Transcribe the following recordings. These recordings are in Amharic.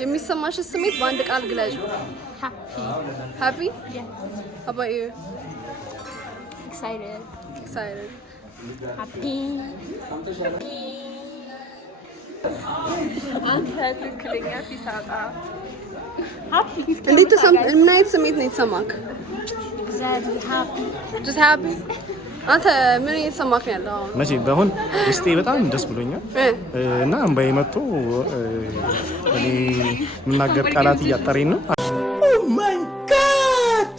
የሚሰማሽ ስሜት በአንድ ቃል ግለጭ happy yes how about you excited happy አንተ ትክክለኛ ፊታጣ happy እንዴት ምን አይነት ስሜት ነው የተሰማክ exactly happy just happy አንተ ምን እየተሰማክ ነው ያለው መቼ በአሁን ውስጤ በጣም ደስ ብሎኛል እና እንባዬ መጥቶ እኔ ምናገር ቃላት እያጠረኝ ነው ኦ ማይ ጋድ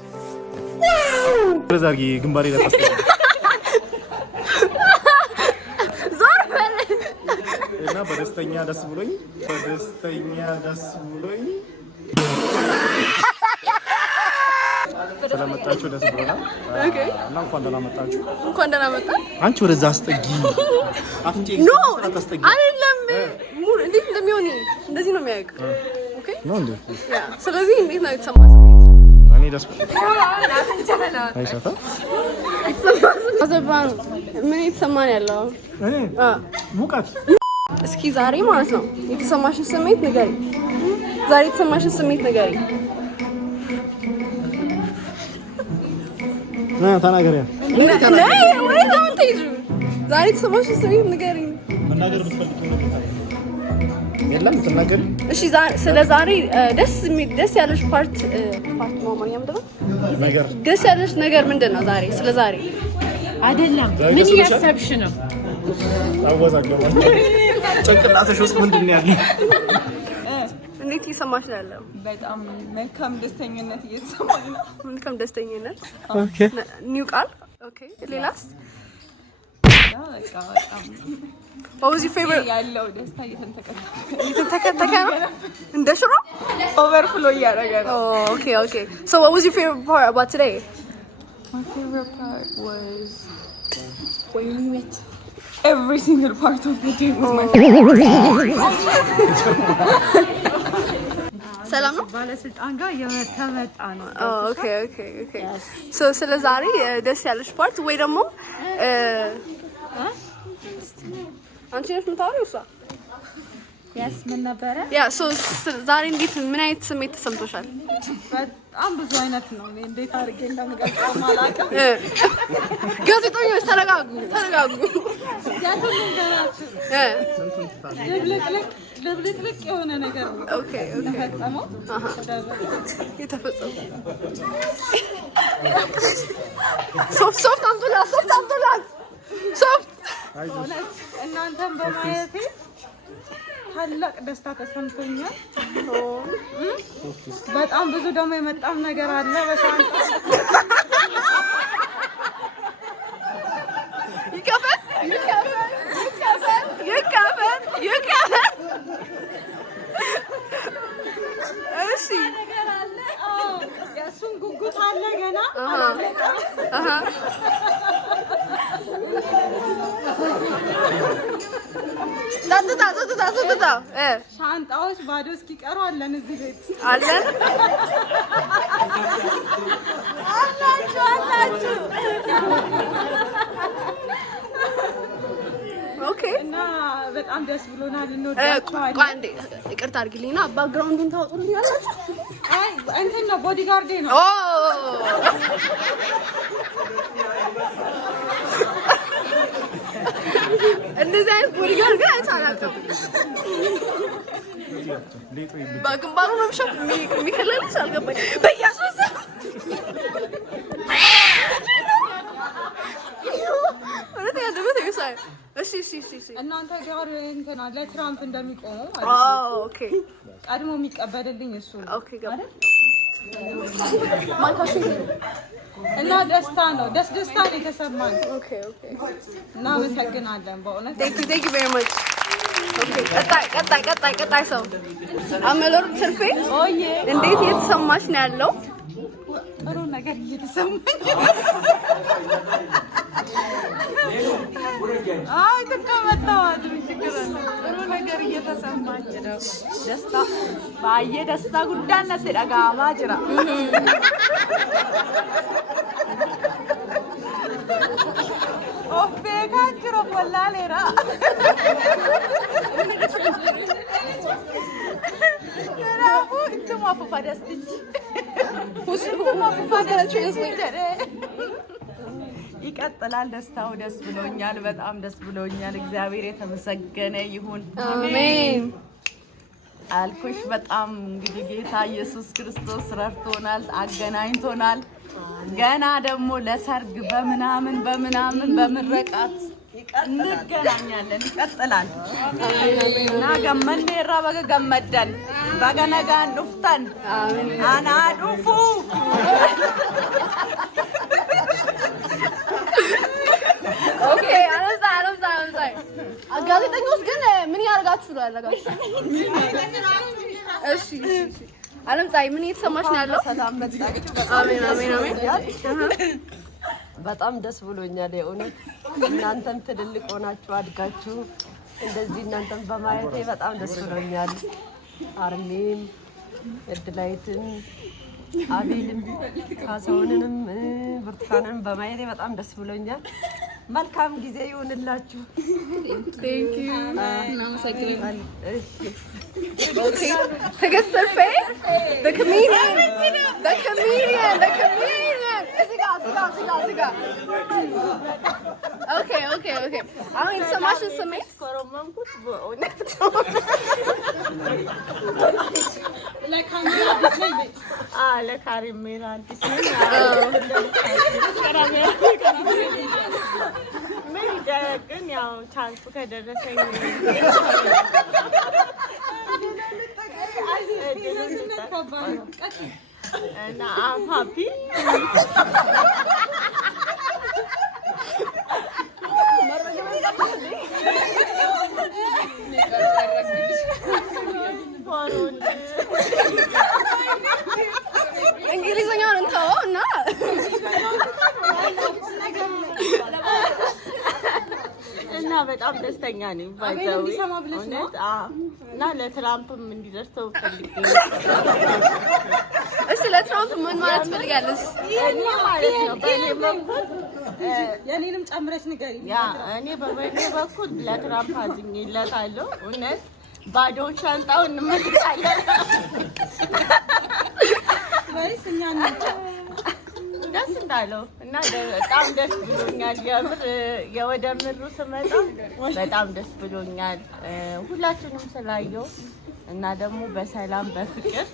ዋው በዛርጊ ግንባሬ ለታስተ እና በደስተኛ ደስ ብሎኝ ስለመጣችሁ ደስ ብሎናል ኦኬ እና እንኳን ደህና መጣችሁ አንቺ ወደዛ አስጠጊ አፍንጬ አታስጠጊ አይደለም ሙሉ እንዴት እንደሚሆን እንደዚህ ነው የሚያውቅ ኦኬ ነው እንዴ ያ ስለዚህ እንዴት ነው የተሰማሽ እኔ ደስ ብሎኛል አይሻታ አዘባን ምን የተሰማን ያለው ሙቀት እስኪ ዛሬ ማለት ነው የተሰማሽን ስሜት ንገሪ ተናገሪያ ወይ ታንቴጁ ዛሬ የተሰማሽን ስሜት ንገሪ መናገር ብትፈልጊው ነው የለም ተናገሪ እሺ ስለ ዛሬ ደስ ያለሽ ፓርት ማማኛ ምንድነው ደስ ያለሽ ነገር ምንድነው ዛሬ ስለ ዛሬ አይደለም ምን ያሰብሽ ነው አወዛገባኝ ጭንቅላትሽ ውስጥ ምንድነው ያለው እንዴት እየሰማሽ ነው ያለው በጣም መልካም ደስተኝነት እየተሰማኝ ነው መልካም ደስተኝነት ኦኬ ኒው ቃል ኦኬ ሌላስ What was your favorite? ያለው ደስታ እየተንተከተከ ነው እንደ ሽሮ ኦቨርፍሎ እያደረገ ነው okay so what was your favorite part about today My favorite part was when we met every single part of the day was my favorite ሰላም ነው ባለስልጣን ጋር የተመጣ ነው okay so ስለ ዛሬ ደስ ያለሽ ፓርት ወይ ደግሞ አንቺ ነሽ የምታወሪው እሷ yes ምን ነበረ ያ so ዛሬ እንዴት ምን አይነት ስሜት ተሰምቶሻል በጣም ብዙ አይነት ነው እንዴት አድርጌ እንደምገልጸው ማላውቅም ጋዜጠኞች ተረጋጉ ያቱን ገራችሁ ልብልቅ የሆነ ነገር ነው okay ተፈጸመው የተፈጸመው ሶፍት እናንተም በማየቴ ታላቅ ደስታ ተሰምቶኛል በጣም ብዙ ደግሞ የመጣም ነገር አለ በሻንጣ ይከፈል እሺ ነገር አለ የእሱን ጉጉት አለ ገና ታታ ሻንጣዎች ባዶ እስኪቀሩ አለን እዚህ ቤት አለን አላችሁ ኦኬ እና በጣም ደስ ብሎናል እንወዳችኋለን አንዴ ይቅርታ አድርጊልኝና ባክግራውንዱን ታወጡልኛላችሁ አይ እንትን ነው ቦዲጋርዴ ነው እንደዚህ አይነት ቦዲጋርድ ግን አይቻላችሁ በግንባሩ ነው ምሽት የሚከለልሽ አልገባኝ በያሱስ ወደ ያደበት ይሳይ እሺ እናንተ ጋር እንትን አለ ትራምፕ እንደሚቆመው ማለት ነው ኦኬ ቀድሞ የሚቀበልልኝ እሱ ነው ኦኬ ገባ ማልካሽ እና ደስታ ነው ደስታ ነው የተሰማኝ ኦኬ እና መሰግናለን በእውነት thank you very much ኦኬ ቀጣይ ሰው አመሎር ትርፌ ኦዬ እንዴት እየተሰማሽ ነው ያለው ጥሩ ነገር እየተሰማኝ አይ ተከመጣው ጥሩ ነገር እየተሰማኝ ነው ደስታ ባየ ደስታ ጉዳነት ደጋማ ጅራ ኦፌ ካጅሮ ወላሌራ Mafufa destich. Who's gonna translate? ይቀጥላል ደስታው ደስ ብሎኛል በጣም ደስ ብሎኛል እግዚአብሔር የተመሰገነ ይሁን አሜን አልኩሽ በጣም እንግዲህ ጌታ ኢየሱስ ክርስቶስ ረድቶናል አገናኝቶናል ገና ደግሞ ለሰርግ በመናምን በምረቃት እንገናኛለን ይቀጥላል እና ገመኔ ረበገ ገመደን በገነጋን ዱፍተን አና ዱፉ Okay, I'm sorry. ጋዜጠኞች ግን ምን ያርጋችሁ ነው ያላጋችሁ? እሺ አለም ጻይ ምን እየተሰማሽ ነው ያለው? ሰላም መጣችሁ። አሜን በጣም ደስ ብሎኛል የእውነት እናንተም ትልልቅ ሆናችሁ አድጋችሁ እንደዚህ እናንተም በማየቴ በጣም ደስ ብሎኛል። አርሜም እድላይትን አቤልም ካሳውንንም ብርቱካንንም በማየቴ በጣም ደስ ብሎኛል። መልካም ጊዜ ይሁንላችሁ። Thank you. Okay. Tickets to fame? The comedian. Okay. I don't need so much to submit. ለካሪም ሜራን ምን ግን ያው ቻንሱ ከደረሰኝ እና I'm happy እንግሊዘኛውን እንተው እና እና በጣም ደስተኛ ነኝ ባይዘው እና ለትራምፕም እንዲደርሰው ፈልጌ እሺ ለትራምፕ ምን ማለት ፈልጋለሽ? እኔ ማለት ነው በእኔ በኩል የኔንም ጨምረሽ ንገሪኝ ያ እኔ በበኔ በኩል ለትራምፕ አዝኜለታለሁ እውነት ባዶውን ሻንጣውን እንመልሳለን ወይስ እኛ ደስ እንዳለው እና በጣም ደስ ብሎኛል የምር የወደ ምሩ ስመጣ በጣም ደስ ብሎኛል ሁላችንም ስላየው እና ደግሞ በሰላም በፍቅር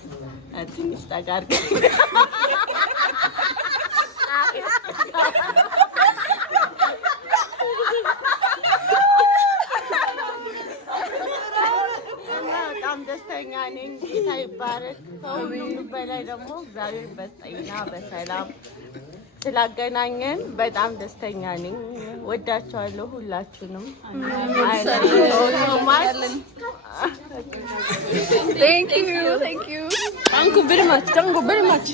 ትንሽ ተጋርገ በጣም ደስተኛ ነኝ ጌታ ይባረክ ከሁሉም በላይ ደግሞ እግዚአብሔር በጤና በሰላም ስላገናኘን በጣም ደስተኛ ነኝ ወዳችኋለሁ ሁላችሁንም Thank you very much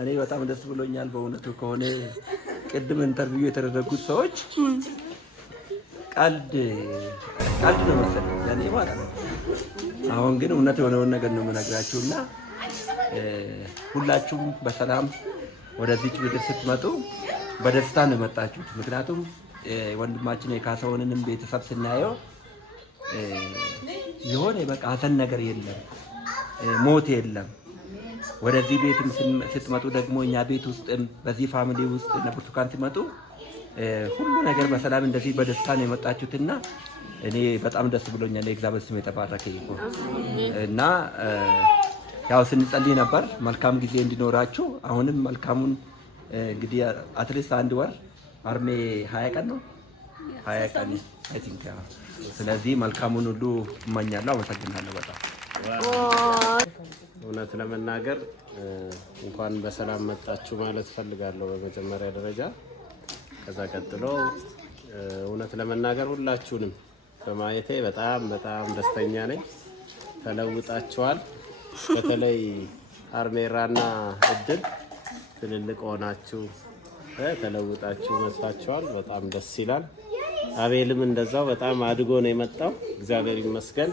እኔ በጣም ደስ ብሎኛል በእውነቱ ከሆነ ቅድም ኢንተርቪው የተደረጉት ሰዎች ቀልድ ነው መሰለኝ ያኔ ማለት ነው አሁን ግን እውነት የሆነውን ነገር ነው የምነግራችሁና ሁላችሁም በሰላም ወደዚህ ቤት ስትመጡ በደስታ ነው የመጣችሁት ምክንያቱም ወንድማችን የካሳውንንም ቤተሰብ ስናየው የሆነ በቃ ሀዘን ነገር የለም ሞት የለም ወደዚህ ቤትም ስትመጡ ደግሞ እኛ ቤት ውስጥም በዚህ ፋሚሊ ውስጥ ብርቱካን ሲመጡ ሁሉ ነገር በሰላም እንደዚህ በደስታ ነው የመጣችሁትና እኔ በጣም ደስ ብሎኛል የእግዚአብሔር ስም የተባረከ ይሁን እና ያው ስንጸልይ ነበር መልካም ጊዜ እንዲኖራችሁ አሁንም መልካሙን እንግዲህ አትሊስት አንድ ወር አርሜ 20 ቀን ነው 20 ቀን አይ ቲንክ ስለዚህ መልካሙን ሁሉ እመኛለሁ አመሰግናለሁ በጣም እውነት ለመናገር እንኳን በሰላም መጣችሁ ማለት ፈልጋለሁ በመጀመሪያ ደረጃ ከዛ ቀጥሎ እውነት ለመናገር ሁላችሁንም በማየቴ በጣም ደስተኛ ነኝ ተለውጣችኋል በተለይ አርሜራና እድል ትልልቅ ሆናችሁ ተለውጣችሁ መጣችኋል በጣም ደስ ይላል አቤልም እንደዛው በጣም አድጎ ነው የመጣው እግዚአብሔር ይመስገን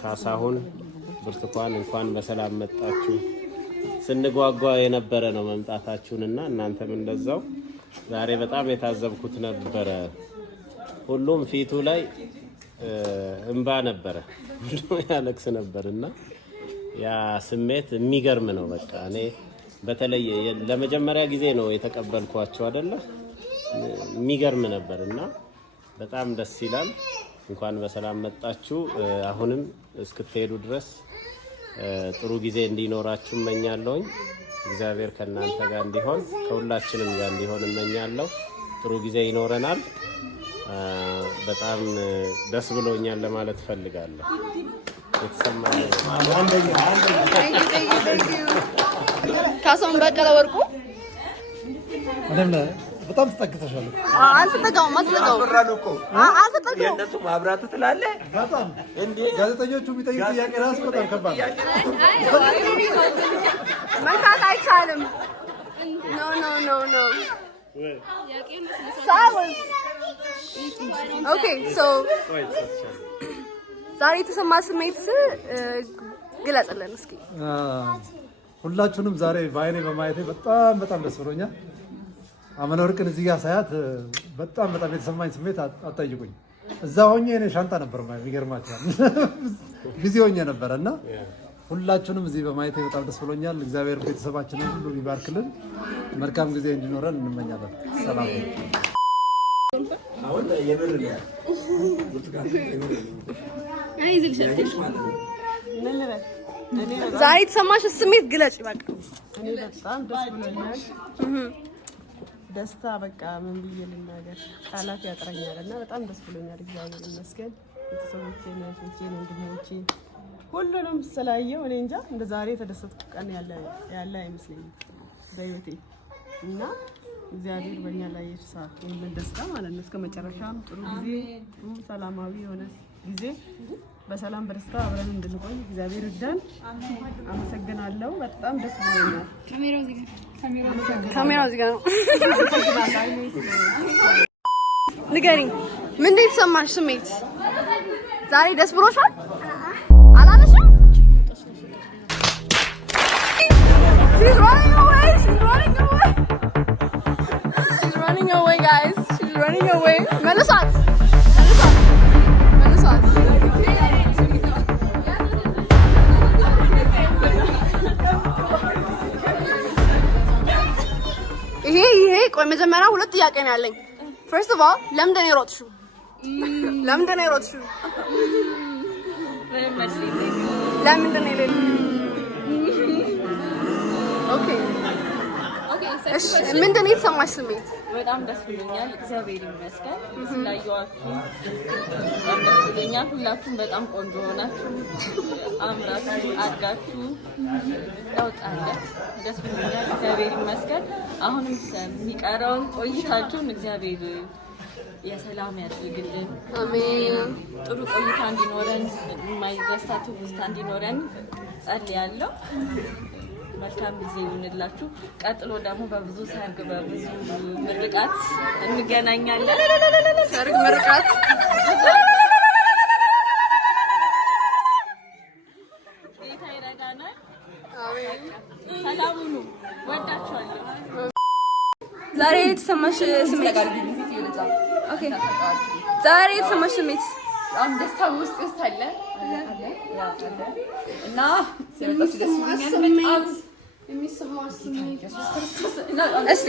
ካሳሁን ብርቱካን እንኳን በሰላም መጣችሁ ስንጓጓ የነበረ ነው መምጣታችሁንና እናንተም እንደዛው ዛሬ በጣም የታዘብኩት ነበረ ሁሉም ፊቱ ላይ እንባ ነበረ ሁሉ ያለቅስ ነበርና ያ ስሜት የሚገርም ነው። በቃ እኔ በተለይ ለመጀመሪያ ጊዜ ነው የተቀበልኳቸው አይደለ? የሚገርም ነበርና በጣም ደስ ይላል። እንኳን በሰላም መጣችሁ። አሁንም እስክትሄዱ ድረስ ጥሩ ጊዜ እንዲኖራችሁ እመኛለሁ። እግዚአብሔር ከእናንተ ጋር እንዲሆን ከሁላችንም ጋር እንዲሆን እመኛለሁ። ጥሩ ጊዜ ይኖረናል። በጣም ደስ ብሎኛል ለማለት ፈልጋለሁ። የተሰማኝ ካሳሁን በቀለ ወርቁ በጣም ተጠግተሻል። አልተጠጋውም። የእነሱ ማብራቱ ትላለህ። በጣም ጋዜጠኞቹ የሚጠይቁት ጥያቄ ራሱ በጣም ከባድ መንካት አይቻልም። ኖ ኦኬ ሶ ዛሬ የተሰማ ስሜት ግለጽልን እስኪ። ሁላችሁንም ዛሬ በአይኔ በማየቴ በጣም ደስ ብሎኛል። አመለወርቅን እዚህ ጋር ሳያት በጣም የተሰማኝ ስሜት አጠይቁኝ። እዛ ሆኜ እኔ ሻንጣ ነበር ማለት ይገርማችኋል። ቢዚ ሆኜ ነበር እና ሁላችሁንም እዚህ በማየቴ በጣም ደስ ብሎኛል። እግዚአብሔር ቤተሰባችንን ሁሉ ይባርክልን፣ መልካም ጊዜ እንዲኖረን እንመኛለን። ሰላም አሁን የምር ነው ዛሬ የተሰማሽ ስሜት ግለጭ። በቃ እኔ በጣም ደስ ብሎኛል። ደስታ በቃ ምን ብዬ ልናገር፣ ቃላት ያጥረኛል እና በጣም ደስ ብሎኛል። እግዚአብሔር ይመስገን። ቤተሰቦቼን፣ እህቶቼን፣ ወንድሞቼን ሁሉንም ስላየው እኔ እንጃ እንደ ዛሬ የተደሰትኩ ቀን ያለ አይመስለኝም በህይወቴ እና እግዚአብሔር በእኛ ላይ ይርሳ ይህንን ደስታ ማለት ነው። እስከ መጨረሻም ጥሩ ጊዜ፣ ጥሩ ሰላማዊ የሆነ ጊዜ በሰላም በደስታ አብረን እንድንቆይ እግዚአብሔር ይርዳን። አመሰግናለሁ። በጣም ደስ ብሎኛል። ካሜራው እዚህ ጋር ነው። ንገሪኝ፣ ምንድን የተሰማሽ ስሜት? ዛሬ ደስ ብሎሻል? አላለሽም? She's running away. She's running away, guys. She's running away. መልሷት. ይሄ ቆይ መጀመሪያ ሁለት ጥያቄ ነው ያለኝ። First of all, ለምንድን ነው የሮጥሽው? ለምንድን ነው የሮጥሽው? ኦኬ እሺ፣ ምንድን ነው የተሰማሽ ስሜት? በጣም ደስ ብሎኛል። እግዚአብሔር ይመስገን ስላየኋችሁ በጣም ደስ ብሎኛል። ሁላችሁም በጣም ቆንጆ ሆናችሁ አምራችሁ አድጋችሁ ለውጣለት ደስ ብሎኛል። እግዚአብሔር ይመስገን። አሁንም የሚቀረውን ቆይታችሁን እግዚአብሔር የሰላም ያድርግልን። አሜን። ጥሩ ቆይታ እንዲኖረን፣ የማይረሳ ትውስታ እንዲኖረን ጸልያለሁ። መልካም ጊዜ ይሁንላችሁ። ቀጥሎ ደግሞ በብዙ ሰርግ በብዙ ምርቃት እንገናኛለን። ሰርግ ምርቃት ጌታ ይረዳናል። አሜን። ሰላም ሁኑ። ወዳችኋለሁ። ዛሬ የተሰማሽ ስሜት? ኦኬ ዛሬ የተሰማሽ ስሜት? በጣም ደስታ ውስጥ አለ እና ስለዚህ ደስ ብሎኛል በጣም የሚሰማሽ ስሜት እስቲ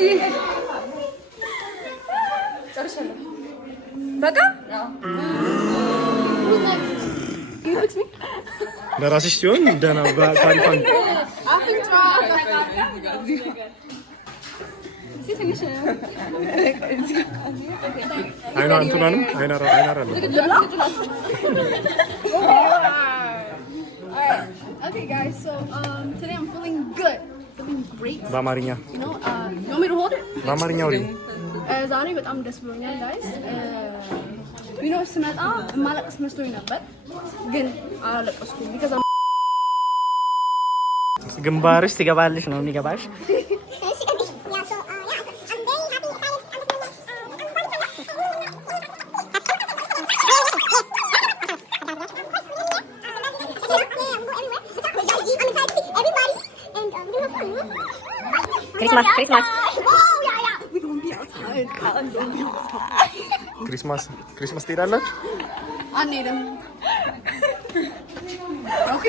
ጨርሻለሁ። በቃ ለራስሽ ሲሆን ደህና በካሪፋን አይና እንትናንም አይናራ Okay guys, so today I'm feeling good. Feeling great. በአማርኛ You want me to hold it? በአማርኛ ወሬ ዛሬ በጣም ደስ ብሎኛል guys. ስመጣ ማለቅስ መስሎኝ ነበር ግን አላለቀስኩም because ግንባርሽ ትገባለሽ ነው የሚገባሽ። Christmas. Oh yeah. We're gonna be outside. ክሪስማስ ትሄዳላችሁ? አንሄድም። ኦኬ